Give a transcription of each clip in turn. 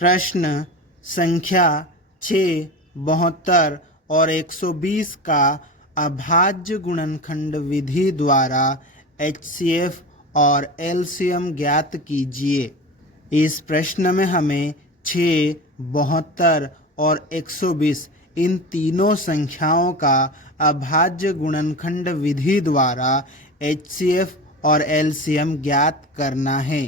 प्रश्न संख्या 6, 72 और 120 का अभाज्य गुणनखंड विधि द्वारा एचसीएफ और एलसीएम ज्ञात कीजिए। इस प्रश्न में हमें 6, 72 और 120 इन तीनों संख्याओं का अभाज्य गुणनखंड विधि द्वारा एचसीएफ और एलसीएम ज्ञात करना है।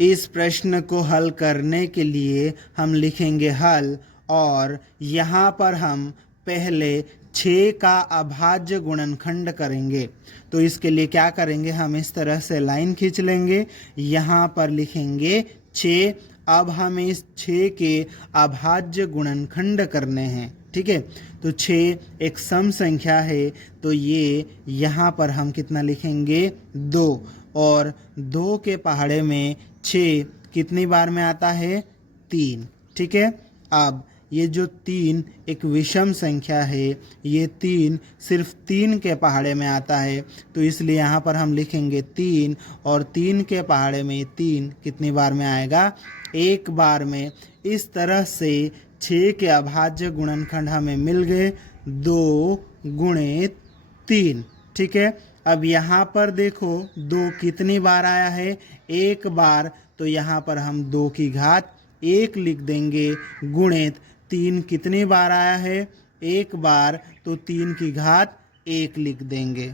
इस प्रश्न को हल करने के लिए हम लिखेंगे हल, और यहाँ पर हम पहले 6 का अभाज्य गुणनखंड करेंगे। तो इसके लिए क्या करेंगे, हम इस तरह से लाइन खींच लेंगे, यहाँ पर लिखेंगे 6। अब हमें इस 6 के अभाज्य गुणनखंड करने हैं, ठीक है। तो 6 एक सम संख्या है, तो ये यहाँ पर हम कितना लिखेंगे 2, और 2 के पहाड़े में 6 कितनी बार में आता है 3, ठीक है। अब ये जो 3 एक विषम संख्या है, ये 3 सिर्फ 3 के पहाड़े में आता है, तो इसलिए यहाँ पर हम लिखेंगे 3, और 3 के पहाड़े में 3 कितनी बार में आएगा 1 बार में। इस तरह से 6 के अभाज्य गुणनखंड हमें मिल गए 2 × 3, ठीक है। अब यहाँ पर देखो 2 कितनी बार आया है 1 बार, तो यहाँ पर हम 2 की घात 1 लिख देंगे, गुणित 3 कितनी बार आया है 1 बार, तो 3 की घात 1 लिख देंगे।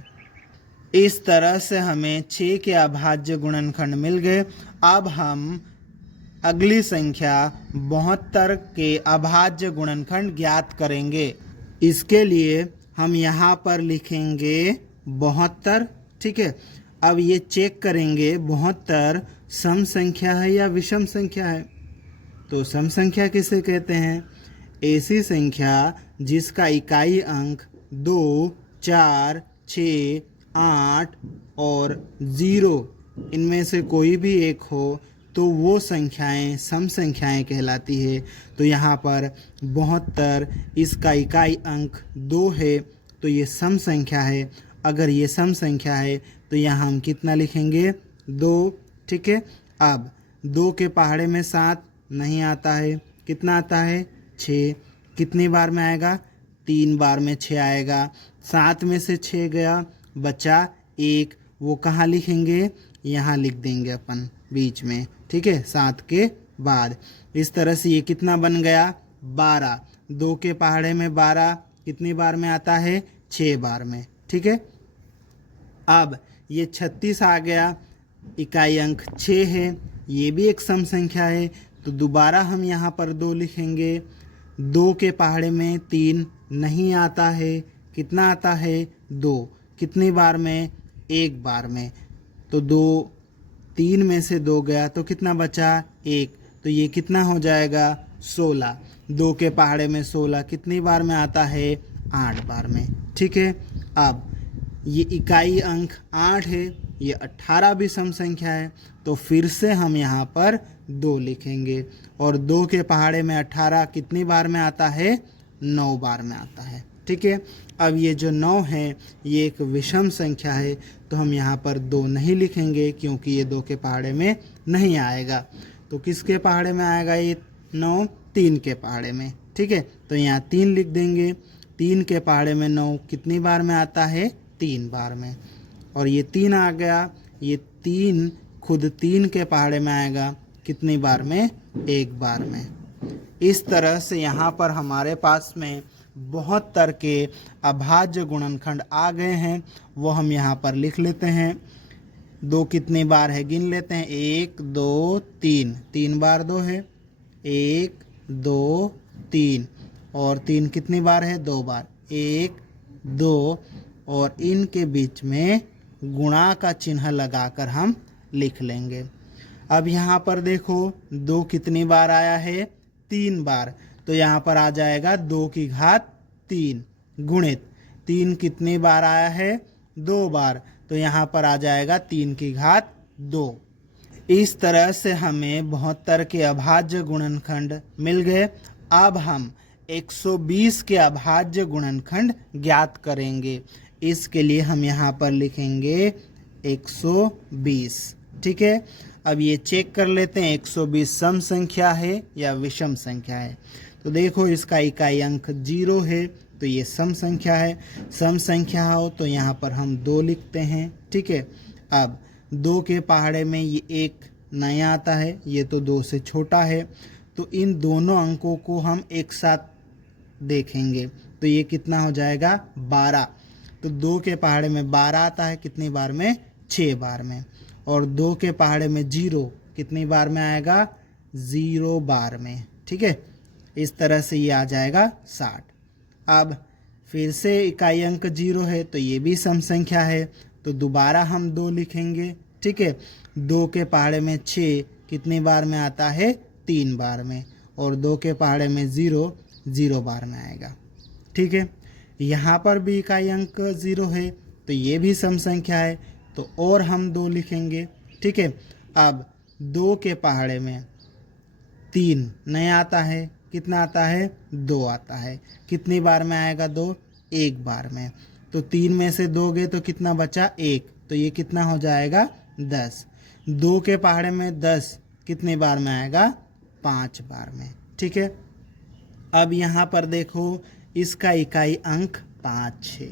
इस तरह से हमें 6 के अभाज्य गुणनखंड मिल गए। अब हम अगली संख्या 72 के अभाज्य गुणनखंड ज्ञात करेंगे। इसके लिए हम यहाँ पर लिखेंगे 72, ठीक है। अब ये चेक करेंगे 72 सम संख्या है या विषम संख्या है। तो सम संख्या किसे कहते हैं, ऐसी संख्या जिसका इकाई अंक 2, 4, 6, 8 और 0 इनमें से कोई भी एक हो, तो वो संख्याएं सम संख्याएं कहलाती है। तो यहाँ पर 72 इसका इकाई अंक 2 है, तो ये सम संख्या है। अगर ये सम संख्या है तो यहाँ हम कितना लिखेंगे 2, ठीक है। अब 2 के पहाड़े में 7 नहीं आता है, कितना आता है 6, कितनी बार में आएगा 3 बार में 6 आएगा। 7 में से 6 गया, बचा 1, वो कहाँ लिखेंगे, यहाँ लिख देंगे अपन बीच में, ठीक है, 7 के बाद। इस तरह से ये कितना बन गया 12, 2 के पहाड़े में 12 कितनी बार में आता है 6 बार में, ठीक है। अब ये 36 आ गया, इकाई अंक 6 है, ये भी एक सम संख्या है, तो दोबारा हम यहाँ पर 2 लिखेंगे। 2 के पहाड़े में 3 नहीं आता है, कितना आता है 2, कितनी बार में 1 बार में, तो 3 में से 2 गया, तो कितना बचा 1, तो ये कितना हो जाएगा 16। 2 के पहाड़े में 16 कितनी बार में आता है 8 बार में, ठीक है। अब ये इकाई अंक 8 है, ये 18 भी सम संख्या है, तो फिर से हम यहाँ पर 2 लिखेंगे, और 2 के पहाड़े में 18 कितनी बार में आता है 9 बार में आता है, ठीक है। अब ये जो 9 है ये एक विषम संख्या है, तो हम यहाँ पर 2 नहीं लिखेंगे क्योंकि ये 2 के पहाड़े में नहीं आएगा। तो किसके पहाड़े में आएगा ये 9, 3 के पहाड़े में, ठीक है। तो यहाँ 3 लिख देंगे। 3 के पहाड़े में 9 कितनी बार में आता है 3 बार में, और ये 3 आ गया, ये 3 खुद 3 के पहाड़े में आएगा, कितनी बार में 1 बार में। इस तरह से यहाँ पर हमारे पास में 72 के अभाज्य गुणनखंड आ गए हैं, वो हम यहाँ पर लिख लेते हैं। 2 कितनी बार है गिन लेते हैं, 1, 2, 3, 3 बार 2 है, 1, 2, 3, और 3 कितनी बार है 2 बार, 1, 2, और इनके बीच में गुणा का चिन्ह लगाकर हम लिख लेंगे। अब यहाँ पर देखो 2 कितनी बार आया है 3 बार, तो यहाँ पर आ जाएगा 2 की घात 3 गुणित 3 कितनी बार आया है 2 बार, तो यहाँ पर आ जाएगा 3 की घात 2। इस तरह से हमें 72 के अभाज्य गुणनखंड मिल गए। अब हम 120 के अभाज्य गुणनखंड ज्ञात करेंगे। इसके लिए हम यहाँ पर लिखेंगे 120, ठीक है। अब ये चेक कर लेते हैं 120 सम संख्या है या विषम संख्या है। तो देखो इसका इकाई अंक 0 है तो ये सम संख्या है। सम संख्या हो तो यहाँ पर हम 2 लिखते हैं, ठीक है। अब 2 के पहाड़े में ये 1 नहीं आता है, ये तो 2 से छोटा है, तो इन दोनों अंकों को हम एक साथ देखेंगे तो ये कितना हो जाएगा 12। तो 2 के पहाड़े में 12 आता है, कितनी बार में 6 बार में। और 2 के पहाड़े में 0 कितनी बार में आएगा 0 बार में, ठीक है। इस तरह से ये आ जाएगा 60। अब फिर से इकाई अंक 0 है तो ये भी सम संख्या है, तो दोबारा हम 2 लिखेंगे, ठीक है। 2 के पहाड़े में 6 कितनी बार में आता है 3 बार में, और 2 के पहाड़े में 0 बार में आएगा, ठीक है। यहाँ पर भी इकाई अंक 0 है तो ये भी सम संख्या है, तो और हम 2 लिखेंगे, ठीक है। अब 2 के पहाड़े में 3 नहीं आता है, कितना आता है 2 आता है, कितनी बार में आएगा 2 1 बार में। तो 3 में से 2 गए तो कितना बचा 1, तो ये कितना हो जाएगा 10। 2 के पहाड़े में 10 कितनी बार में आएगा 5 बार में, ठीक है। अब यहाँ पर देखो इसका इकाई अंक 5 है,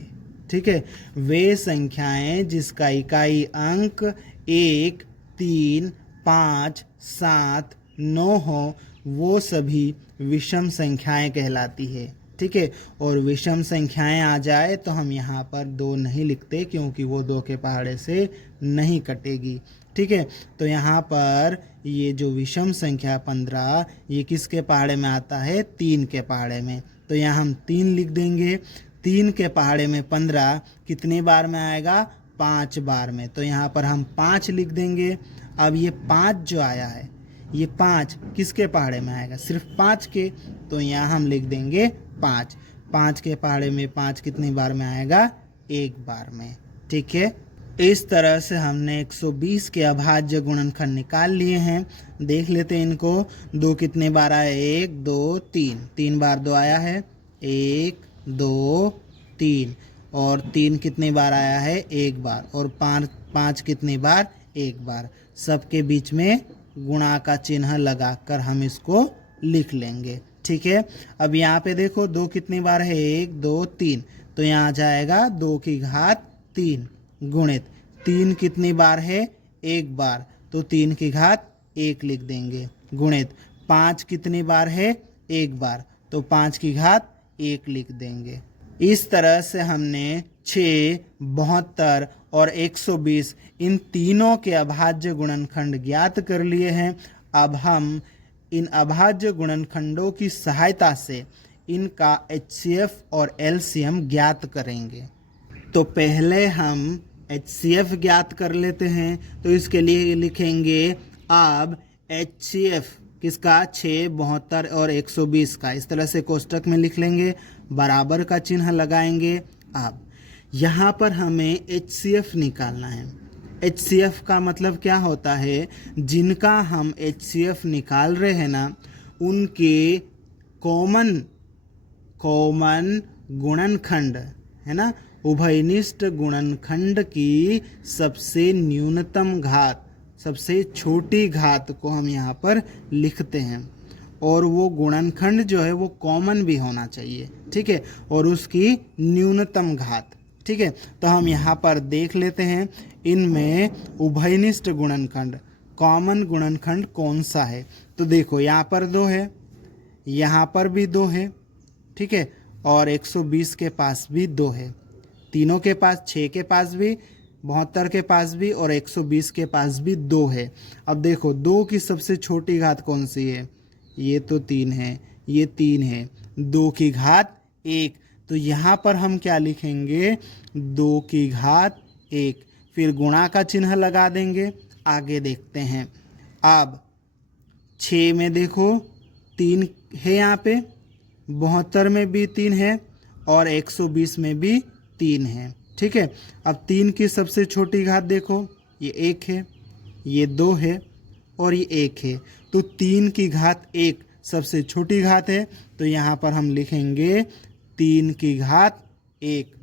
ठीक है। वे संख्याएं जिसका इकाई अंक 1, 3, 5, 7, 9 हो वो सभी विषम संख्याएं कहलाती है, ठीक है। और विषम संख्याएं आ जाए तो हम यहाँ पर 2 नहीं लिखते क्योंकि वो 2 के पहाड़े से नहीं कटेगी, ठीक है। तो यहाँ पर ये जो विषम संख्या 15 ये किसके पहाड़े में आता है 3 के पहाड़े में, तो यहाँ हम 3 लिख देंगे। 3 के पहाड़े में 15 कितनी बार में आएगा 5 बार में, तो यहाँ पर हम 5 लिख देंगे। अब ये 5 जो आया है ये 5 किसके पहाड़े में आएगा सिर्फ 5 के, तो यहाँ हम लिख देंगे 5। 5 के पहाड़े में 5 कितनी बार में आएगा 1 बार में, ठीक है। इस तरह से हमने 120 के अभाज्य गुणनखंड निकाल लिए हैं। देख लेते हैं इनको। 2 कितने बार आया 1 2 3, 3 बार 2 आया है 1 2 3, और 3 कितनी बार आया है 1 बार, और 5 कितनी बार 1 बार। सबके बीच में गुणा का चिन्ह लगाकर हम इसको लिख लेंगे, ठीक है। अब यहाँ पे देखो 2 कितनी बार है 1 2 3, तो यहाँ आ जाएगा 2 की घात 3 गुणित 3 कितनी बार है 1 बार, तो 3 की घात 1 लिख देंगे, गुणित 5 कितनी बार है 1 बार, तो 5 की घात 1 लिख देंगे। इस तरह से हमने 6, 72 और 120 इन तीनों के अभाज्य गुणनखंड ज्ञात कर लिए हैं। अब हम इन अभाज्य गुणनखंडों की सहायता से इनका HCF और LCM ज्ञात करेंगे। तो पहले हम HCF ज्ञात कर लेते हैं, तो इसके लिए लिखेंगे अब HCF किसका 6, 72 और 120 का, इस तरह से कोष्टक में लिख लेंगे, बराबर का चिन्ह लगाएंगे। अब यहाँ पर हमें HCF निकालना है। HCF का मतलब क्या होता है, जिनका हम HCF निकाल रहे हैं ना उनके कॉमन गुणनखंड है ना, उभयनिष्ठ गुणनखंड की सबसे न्यूनतम घात, सबसे छोटी घात को हम यहाँ पर लिखते हैं, और वो गुणनखंड जो है वो कॉमन भी होना चाहिए, ठीक है, और उसकी न्यूनतम घात, ठीक है। तो हम यहाँ पर देख लेते हैं इनमें उभयनिष्ठ गुणनखंड कॉमन गुणनखंड कौन सा है। तो देखो यहाँ पर 2 है, यहाँ पर भी 2 है, ठीक है, और 120 के पास भी 2 है, तीनों के पास, 6 के पास भी, 72 के पास भी और 120 के पास भी 2 है। अब देखो 2 की सबसे छोटी घात कौन सी है, ये तो 3 है, ये 3 है, 2 की घात 1, तो यहाँ पर हम क्या लिखेंगे 2 की घात 1, फिर गुणा का चिन्ह लगा देंगे। आगे देखते हैं। अब 6 में देखो 3 है, यहाँ पे 72 में भी 3 है और 120 में भी 3 है, ठीक है। अब 3 की सबसे छोटी घात देखो, ये 1 है, ये 2 है और ये 1 है, तो 3 की घात 1 सबसे छोटी घात है, तो यहाँ पर हम लिखेंगे 3 की घात 1।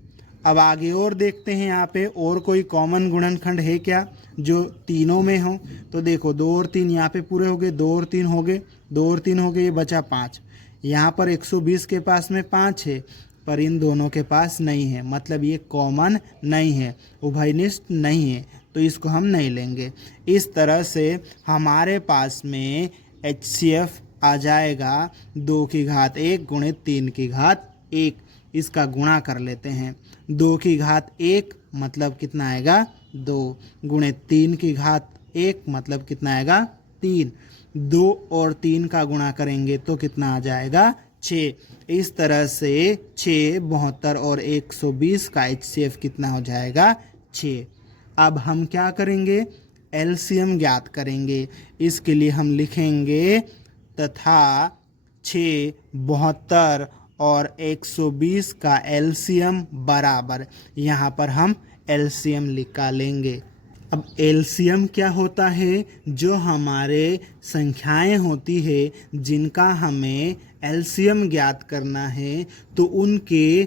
अब आगे और देखते हैं यहाँ पे और कोई कॉमन गुणनखंड है क्या जो तीनों में हो। तो देखो 2 और 3 यहाँ पे पूरे हो गए, 2 और 3 हो गए, 2 और 3 हो गए, ये बचा 5। यहाँ पर 120 के पास में 5 है पर इन दोनों के पास नहीं है, मतलब ये कॉमन नहीं है, उभयनिष्ठ नहीं है, तो इसको हम नहीं लेंगे। इस तरह से हमारे पास में HCF आ जाएगा 2 की घात 1 गुणित 3 की घात 1। इसका गुणा कर लेते हैं। 2 की घात 1 मतलब कितना आएगा 2 गुणित 3 की घात 1 मतलब कितना आएगा 3। 2 और 3 का गुणा करेंगे तो कितना आ जाएगा 6। इस तरह से 6, 72 और 120 का HCF कितना हो जाएगा 6। अब हम क्या करेंगे, LCM ज्ञात करेंगे। इसके लिए हम लिखेंगे तथा 6, 72 और 120 का LCM बराबर, यहाँ पर हम LCM निकालेंगे। अब LCM क्या होता है, जो हमारे संख्याएं होती है जिनका हमें LCM ज्ञात करना है, तो उनके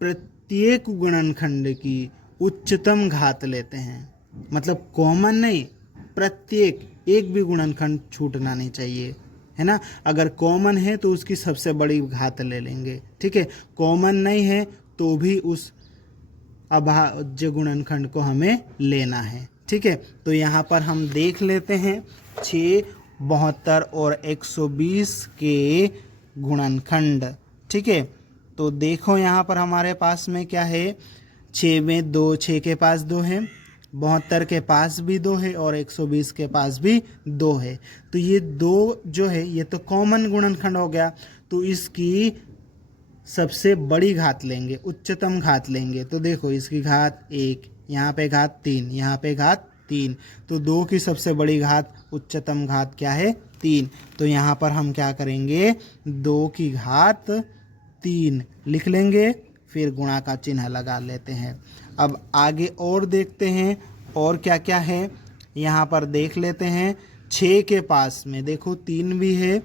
प्रत्येक गुणनखंड की उच्चतम घात लेते हैं। मतलब कॉमन नहीं, प्रत्येक एक भी गुणनखंड छूटना नहीं चाहिए, है ना। अगर कॉमन है तो उसकी सबसे बड़ी घात ले लेंगे, ठीक है। कॉमन नहीं है तो भी उस अभाज्य गुणनखंड को हमें लेना है, ठीक है। तो यहाँ पर हम देख लेते हैं 6, 72 और 120 के गुणनखंड, ठीक है। तो देखो यहाँ पर हमारे पास में क्या है, 6 में 2, 6 के पास 2 है, 72 के पास भी 2 है और 120 के पास भी 2 है। तो ये 2 जो है ये तो कॉमन गुणनखंड हो गया, तो इसकी सबसे बड़ी घात लेंगे, उच्चतम घात लेंगे। तो देखो इसकी घात 1, यहाँ पे घात 3, यहाँ पे घात 3, तो 2 की सबसे बड़ी घात उच्चतम घात क्या है 3। तो यहाँ पर हम क्या करेंगे 2 की घात 3 लिख लेंगे, फिर गुणा का चिन्ह लगा लेते हैं। अब आगे और देखते हैं और क्या क्या है। यहाँ पर देख लेते हैं 6 के पास में देखो 3 भी है,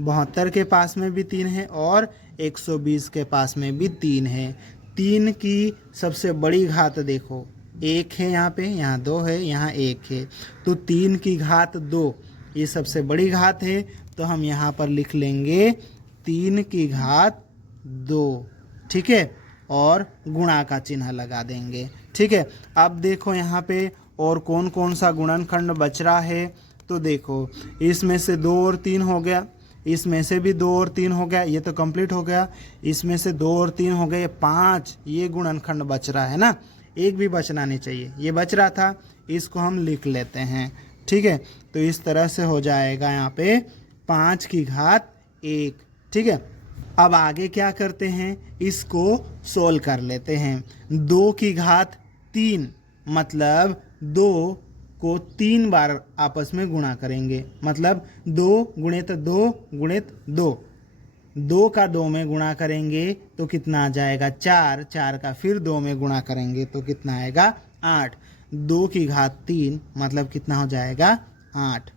72 के पास में भी 3 है और 120 के पास में भी 3 है। 3 की सबसे बड़ी घात देखो 1 है, यहाँ पे, यहाँ 2 है, यहाँ 1 है, तो 3 की घात 2 ये सबसे बड़ी घात है। तो हम यहाँ पर लिख लेंगे 3 की घात 2, ठीक है, और गुणा का चिन्ह लगा देंगे, ठीक है। अब देखो यहाँ पे और कौन कौन सा गुणनखंड बच रहा है। तो देखो इसमें से 2 और 3 हो गया, इसमें से भी 2 और 3 हो गया, ये तो कंप्लीट हो गया। इसमें से 2 और 3 हो गए, 5 ये गुणनखंड बच रहा है ना, एक भी बचना नहीं चाहिए, ये बच रहा था, इसको हम लिख लेते हैं, ठीक है। तो इस तरह से हो जाएगा यहाँ पे 5 की घात 1, ठीक है। अब आगे क्या करते हैं, इसको सोल्व कर लेते हैं। 2 की घात 3 मतलब 2 को 3 बार आपस में गुणा करेंगे, मतलब 2 गुणित 2 गुणित 2, 2 का 2 में गुणा करेंगे तो कितना आ जाएगा 4, 4 का फिर 2 में गुणा करेंगे तो कितना आएगा 8। 2 की घात 3 मतलब कितना हो जाएगा 8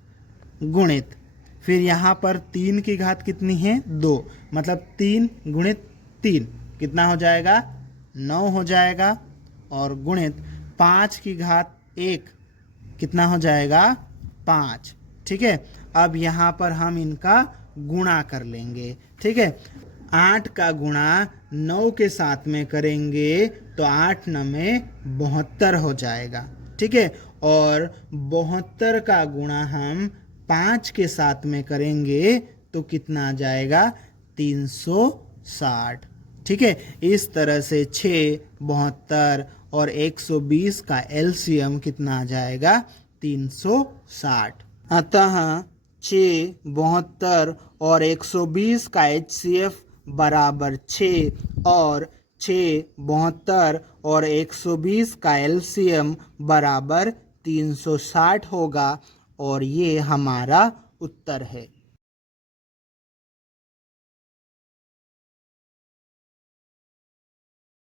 गुणित, फिर यहाँ पर 3 की घात कितनी है 2, मतलब 3 गुणित 3 कितना हो जाएगा 9 हो जाएगा, और गुणित 5 की घात 1 कितना हो जाएगा 5, ठीक है। अब यहाँ पर हम इनका गुणा कर लेंगे, ठीक है। 8 का गुणा 9 के साथ में करेंगे तो 8 9 में 72 हो जाएगा, ठीक है। और 72 का गुणा हम 5 के साथ में करेंगे तो कितना आ जाएगा 360, ठीक है। इस तरह से 6, 72 और 120 का LCM कितना आ जाएगा 360। अतः 6, 72 और 120 का HCF बराबर 6 और 6, 72 और 120 का LCM बराबर 360 होगा, और ये हमारा उत्तर है।